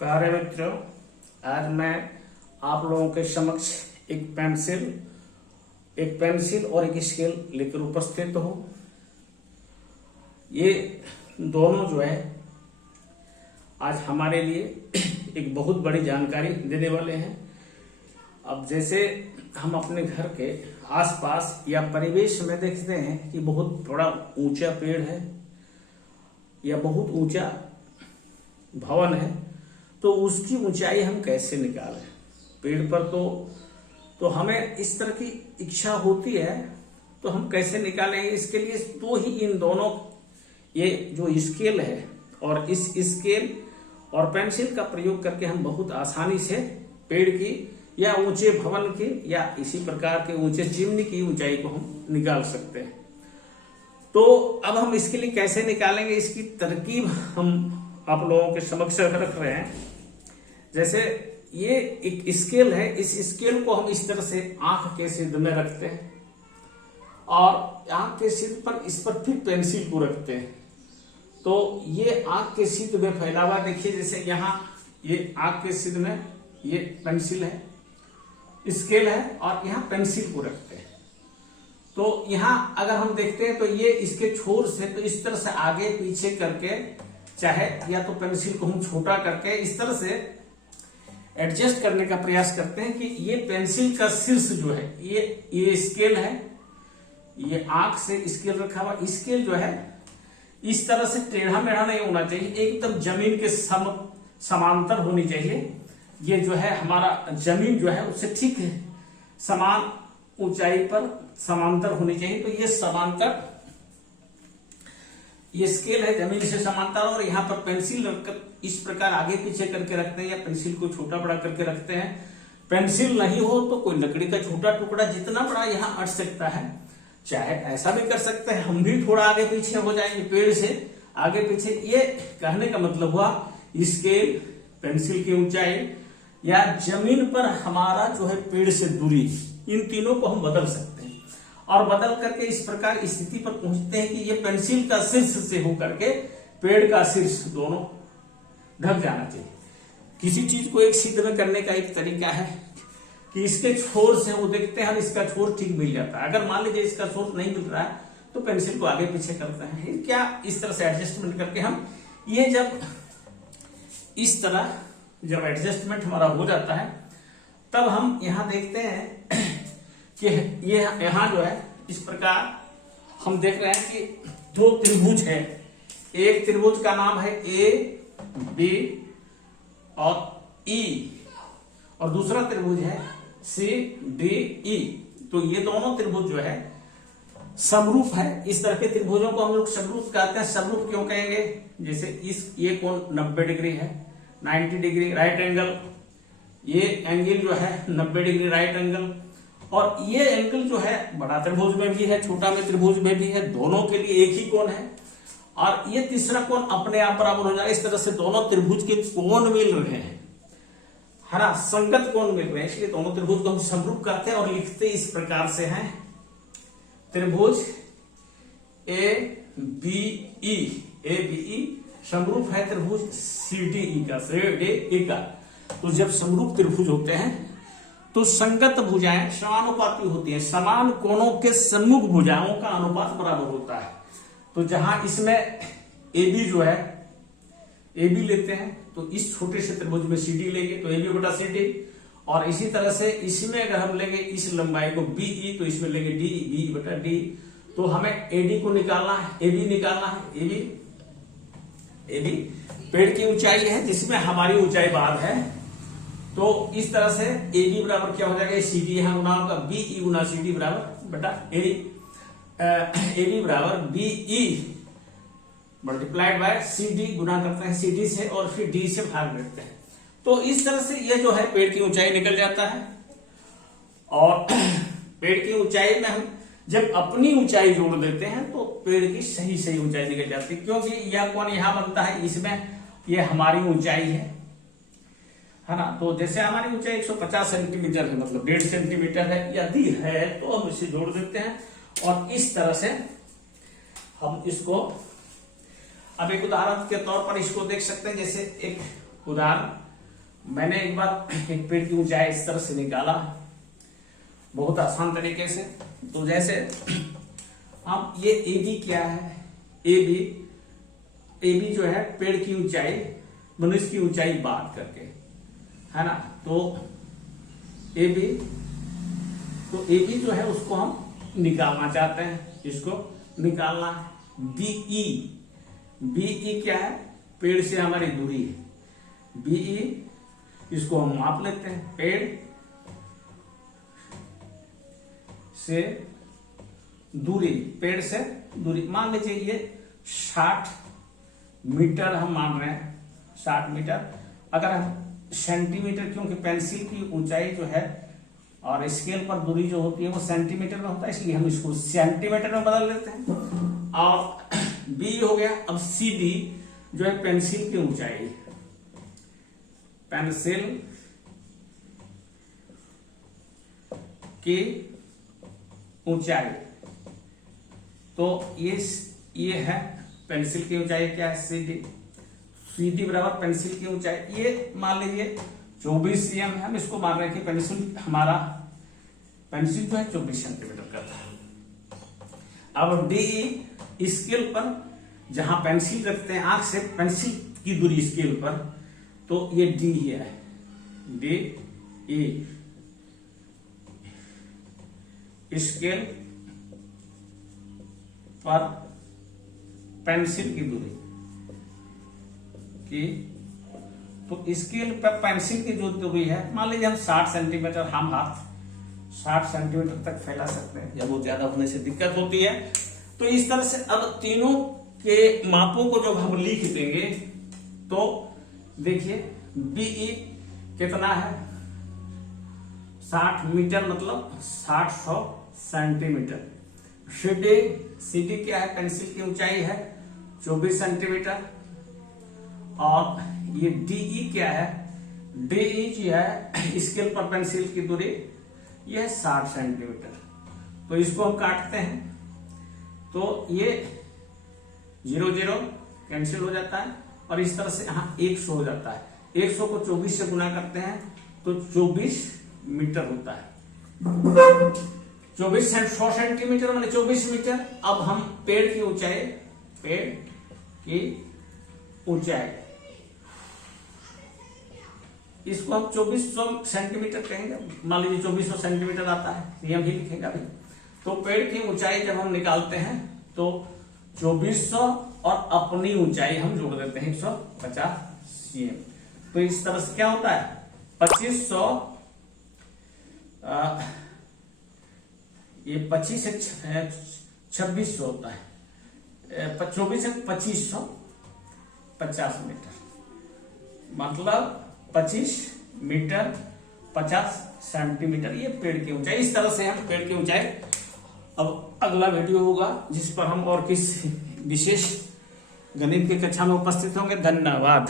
प्यारे मित्रों, आज मैं आप लोगों के समक्ष एक पेंसिल और एक स्केल लेकर उपस्थित हूँ। ये दोनों जो है आज हमारे लिए एक बहुत बड़ी जानकारी देने वाले हैं। अब जैसे हम अपने घर के आसपास या परिवेश में देखते हैं कि बहुत बड़ा ऊंचा पेड़ है या बहुत ऊंचा भवन है, तो उसकी ऊंचाई हम कैसे निकालें। पेड़ पर तो हमें इस तरह की इच्छा होती है, तो हम कैसे निकालेंगे। इसके लिए तो ही इन दोनों, ये जो स्केल है और इस स्केल और पेंसिल का प्रयोग करके हम बहुत आसानी से पेड़ की या ऊंचे भवन की या इसी प्रकार के ऊंचे चिमनी की ऊंचाई को हम निकाल सकते हैं। तो अब हम इसके लिए कैसे निकालेंगे, इसकी तरकीब हम आप लोगों के समक्ष रख रहे हैं। जैसे ये एक स्केल है, इस स्केल को हम इस तरह से आंख के सिद्ध में रखते हैं और आंख के सिद्ध पर इस पर फिर पेंसिल को रखते हैं। तो ये आंख के सिद्ध में फैला हुआ, देखिए जैसे यहाँ ये आंख के सिद्ध में ये पेंसिल है, स्केल है और यहाँ पेंसिल को रखते हैं। तो यहाँ अगर हम देखते हैं तो ये इसके छोर से तो इस तरह से आगे पीछे करके, चाहे या तो पेंसिल को हम छोटा करके इस तरह से एडजस्ट करने का प्रयास करते हैं कि ये पेंसिल का शीर्ष जो है, ये स्केल है, ये आंख से स्केल रखा हुआ स्केल जो है इस तरह से टेढ़ा मेढ़ा नहीं होना चाहिए, एकदम जमीन के समांतर होनी चाहिए। ये जो है हमारा जमीन जो है उससे ठीक है समान ऊंचाई पर समांतर होनी चाहिए। तो ये समांतर, ये स्केल है जमीन से समांतर, और यहाँ पर पेंसिल रखकर इस प्रकार आगे पीछे करके रखते हैं या पेंसिल को छोटा बड़ा करके रखते हैं। पेंसिल नहीं हो तो कोई लकड़ी का छोटा टुकड़ा जितना बड़ा यहाँ अट सकता है, चाहे ऐसा भी कर सकते हैं, हम भी थोड़ा आगे पीछे हो जाएंगे, पेड़ से आगे पीछे। ये कहने का मतलब हुआ स्केल, पेंसिल की ऊंचाई या जमीन पर हमारा जो है पेड़ से दूरी, इन तीनों को हम बदल सकते हैं और बदल करके इस प्रकार स्थिति पर पहुंचते हैं कि ये पेंसिल का शीर्ष से होकर के पेड़ का शीर्ष दोनों ढक जाना चाहिए। किसी चीज को एक सिद्ध में करने का एक तरीका है कि इसके छोर से वो देखते हैं इसका छोर ठीक मिल जाता है। अगर मान लीजिए इसका छोर नहीं मिल रहा है तो पेंसिल को आगे पीछे करते हैं, क्या इस तरह से एडजस्टमेंट करके हम ये जब इस तरह जब एडजस्टमेंट हमारा हो जाता है तब हम यहाँ देखते हैं कि ये यहाँ जो है इस प्रकार हम देख रहे हैं कि दो त्रिभुज है। एक त्रिभुज का नाम है ए बी और ई और दूसरा त्रिभुज है सी डी ई। तो ये दोनों त्रिभुज जो है समरूप है। इस तरह के त्रिभुजों को हम लोग समरूप कहते हैं। समरूप क्यों कहेंगे, जैसे ये कोण 90 डिग्री है, 90 डिग्री राइट एंगल, ये एंगल जो है 90 डिग्री राइट एंगल, और ये एंगल जो है बड़ा त्रिभुज में भी है, छोटा में त्रिभुज में भी है, दोनों के लिए एक ही कोण है। और ये तीसरा कोण अपने आप बराबर हो जाएगा। इस तरह से दोनों त्रिभुज के कोण मिल रहे हैं, है ना, संगत कोण मिल रहे हैं, इसलिए दोनों त्रिभुज को हम समरूप कहते हैं और लिखते इस प्रकार से हैं। त्रिभुज ए बी ई समरूप है त्रिभुज सी डी ई का। तो जब समरूप त्रिभुज होते हैं तो संगत भुजाएं समानुपाती होती हैं, समान कोणों के सम्मुख भुजाओं का अनुपात बराबर होता है। तो जहां इसमें AB जो है, AB लेते हैं तो इस छोटे से त्रिभुज में CD लेंगे तो AB बटा CD, और इसी तरह से इसमें अगर हम लेंगे इस लंबाई को BE तो इसमें लेंगे DE बटा D। तो हमें AD को निकालना है, AB निकालना है। AB पेड़ की ऊंचाई है जिसमें हमारी ऊंचाई बाद है। तो इस तरह से AB बराबर क्या हो जाएगा, CD यहां गुना होगा, BE गुना CD बराबर बटा AD। AB बराबर BE मल्टीप्लाइड बाय CD, गुना करते हैं CD से और फिर D से भाग देते हैं। तो इस तरह से ये जो है पेड़ की ऊंचाई निकल जाता है। और पेड़ की ऊंचाई में हम जब अपनी ऊंचाई जोड़ देते हैं तो पेड़ की सही ऊंचाई निकल जाती है, क्योंकि यह कोण यहां बनता है, इसमें ये हमारी ऊंचाई है ना। तो जैसे हमारी ऊंचाई 150 सेंटीमीटर है, मतलब 1.5 सेंटीमीटर है, यदि है तो हम इसे जोड़ देते हैं और इस तरह से हम इसको अब एक उदाहरण के तौर पर इसको देख सकते हैं। जैसे एक उदाहरण मैंने एक बार एक पेड़ की ऊंचाई इस तरह से निकाला, बहुत आसान तरीके से। तो जैसे अब ये ए बी क्या है, ए बी जो है पेड़ की ऊंचाई, मनुष्य की ऊंचाई बात करके, है ना। तो ए बी जो है उसको हम निकालना चाहते हैं, इसको निकालना। बीई क्या है, पेड़ से हमारी दूरी है। बीई इसको हम माप लेते हैं, पेड़ से दूरी, पेड़ से दूरी मान लीजिए ये 60 मीटर हम मान रहे हैं, 60 मीटर। अगर हम सेंटीमीटर, क्योंकि पेंसिल की ऊंचाई जो है और स्केल पर दूरी जो होती है वो सेंटीमीटर में होता है, इसलिए हम इसको सेंटीमीटर में बदल लेते हैं। और बी हो गया। अब सी डी जो है पेंसिल की ऊंचाई, पेंसिल की ऊंचाई। तो ये है पेंसिल की ऊंचाई क्या है, सी डी बराबर पेंसिल की ऊंचाई। ये मान लीजिए 24 cm है, हम इसको मान रहे हैं कि पेंसिल जो है 24 सेंटीमीटर का था। अब डी स्केल पर जहां पेंसिल रखते हैं, आंख से पेंसिल की दूरी स्केल पर, तो ये डी है, डी ई स्केल पर पेंसिल की दूरी की। तो स्केल पर पेंसिल की जो दूरी है, मान लीजिए हम 60 सेंटीमीटर, हम हाथ 60 सेंटीमीटर तक फैला सकते हैं, या वो ज्यादा होने से दिक्कत होती है। तो इस तरह से अब तीनों के मापों को जब हम लिख देंगे, तो देखिए बीई कितना है, 60 मीटर मतलब 60 सेंटीमीटर। सीडी क्या है, पेंसिल की ऊंचाई है 24 सेंटीमीटर। और ये डीई क्या है, डीई जो है स्केल पर पेंसिल की दूरी, यह है 60 सेंटीमीटर। तो इसको हम काटते हैं, तो ये 0 0 कैंसिल हो जाता है, और इस तरह से यहाँ 100 हो जाता है। 100 को 24 से गुना करते हैं तो 24 मीटर होता है। 100 सेंटीमीटर माने 24 मीटर। अब हम पेड़ की ऊंचाई, इसको हम 2400 सेंटीमीटर कहेंगे, मान लीजिए 2400 सेंटीमीटर आता है, ये भी लिखेंगे अभी। तो पेड़ की ऊंचाई जब हम निकालते हैं तो 2400 और अपनी ऊंचाई हम जोड़ देते हैं 150 cm। तो इस तरह से क्या होता है, 2500, ये 25 से 2600 होता है, 24 से 2550 मीटर, मतलब 25 मीटर 50 सेंटीमीटर ये पेड़ की ऊंचाई। इस तरह से हम पेड़ की ऊंचाई। अब अगला वीडियो होगा जिस पर हम और किस विशेष गणित की कक्षा में उपस्थित होंगे। धन्यवाद।